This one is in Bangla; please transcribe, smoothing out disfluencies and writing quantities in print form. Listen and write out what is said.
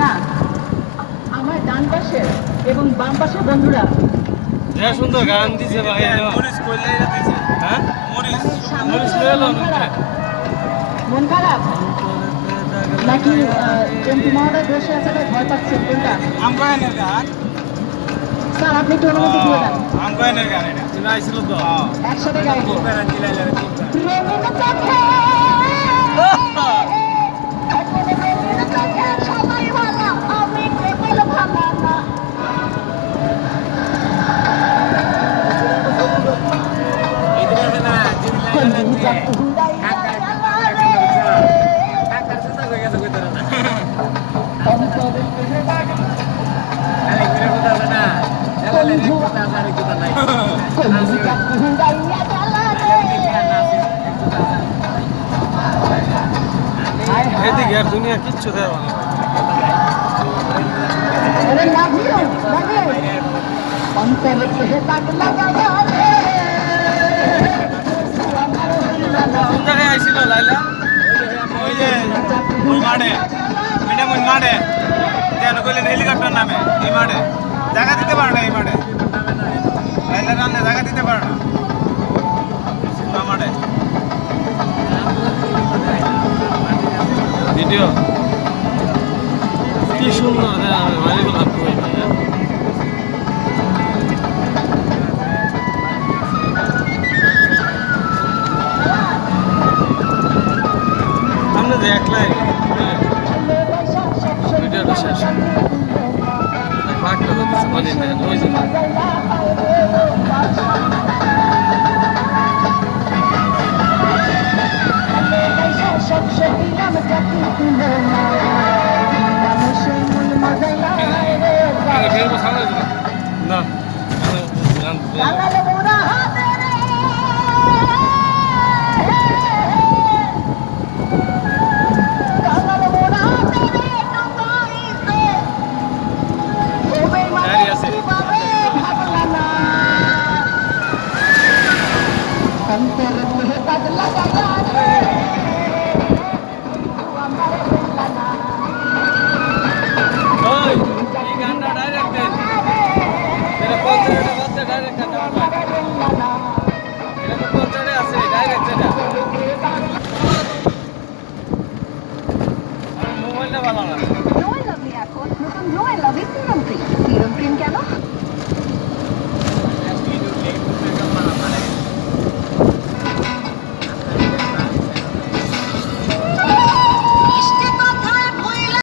না, আমার ডান পাশে এবং বাম পাশের বন্ধুরা যে সুন্দর গান দিছে ভাই মরিস কইলে এটা দিছে হ্যাঁ মরিস মরিস লইলো না মন খারাপ নাকি এমপি মহোদয় বসে আছে তাই ভয় পাচ্ছেন কোনটা? আমগানের গান স্যার আপনি একটু অনুমতি দিয়ে দেন। আমগানের গান এটা শুনে আইছিল তো একসাথে গাইবো। গান দিলাইলা সবাই ভালো, আমি কেবল ভালো না। এদিকে আর দুনিয়া কিচ্ছু দেওয়া না কোন জায়গায় আইছিল লাইলা ওই যে ওই মাঠে ম্যাডাম ওই মাঠে কেন কইলেন হেলিকপ্টার নামে এই মাঠে জায়গা দিতে পারে না এই মাঠে লাইলা রান্না জায়গা দিতে পারে না মাঠে ভিডিও কি সুন্দর বাড়িগুলো সামনে দেখলাই ভিডিওটা শেষ ফাঁকটা দিচ্ছে বলি ওই জন্য না Noel Lovely এখন নতুন Noel Lovely serum cream. Serum cream কেন?